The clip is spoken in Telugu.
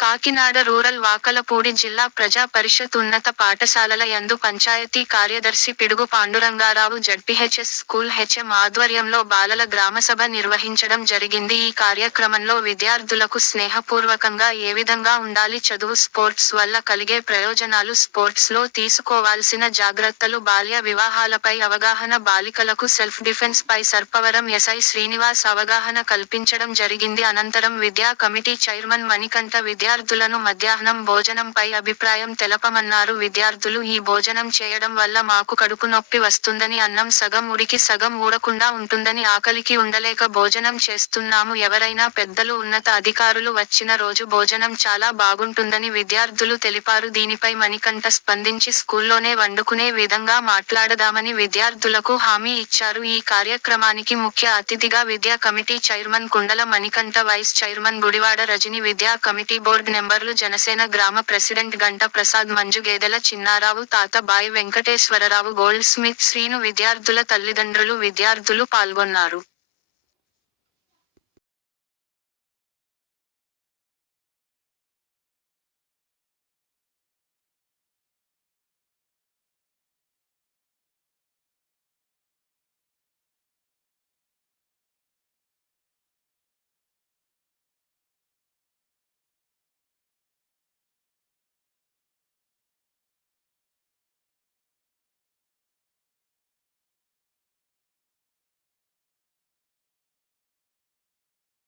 కాకినాడ రూరల్ వాకలపూడి జిల్లా ప్రజా పరిషత్ ఉన్నత పాఠశాలల యందు పంచాయతీ కార్యదర్శి పిడుగు పాండురంగారావు జడ్పీహెచ్ఎస్ స్కూల్ హెచ్ఎం ఆధ్వర్యంలో బాలల గ్రామసభ నిర్వహించడం జరిగింది. ఈ కార్యక్రమంలో విద్యార్థులకు స్నేహపూర్వకంగా ఏ విధంగా ఉండాలి చదువు స్పోర్ట్స్ వల్ల కలిగే ప్రయోజనాలు స్పోర్ట్స్లో తీసుకోవాల్సిన జాగ్రత్తలు బాల్య వివాహాలపై అవగాహన బాలికలకు సెల్ఫ్ డిఫెన్స్ పై సర్పవరం ఎస్ఐ శ్రీనివాస్ అవగాహన కల్పించడం జరిగింది. అనంతరం విద్యా కమిటీ చైర్మన్ మణికంఠ విద్యార్థులను మధ్యాహ్నం భోజనంపై అభిప్రాయం తెలపమన్నారు. విద్యార్థులు ఈ భోజనం చేయడం వల్ల మాకు కడుపు నొప్పి వస్తుందని అన్నం సగం ఉడికి సగం ఊడకుండా ఉంటుందని ఆకలికి ఉండలేక భోజనం చేస్తున్నాము. ఎవరైనా పెద్దలు ఉన్నత అధికారులు వచ్చిన రోజు భోజనం చాలా బాగుంటుందని విద్యార్థులు తెలిపారు. దీనిపై మణికంఠ స్పందించి స్కూల్లోనే వండుకునే విధంగా మాట్లాడదామని విద్యార్థులకు హామీ ఇచ్చారు. ఈ కార్యక్రమానికి ముఖ్య అతిథిగా విద్యా committee chairman Kundala Manikanta vice chairman Gudivada Rajani విద్యా కమిటీ బోర్డు నెంబర్లు జనసేన గ్రామ ప్రెసిడెంట్ గంట ప్రసాద్ మంజు గేదెల చిన్నారావు తాత బాయి వెంకటేశ్వరరావు గోల్డ్ స్మిత్ శ్రీను విద్యార్థుల తల్లిదండ్రులు విద్యార్థులు పాల్గొన్నారు.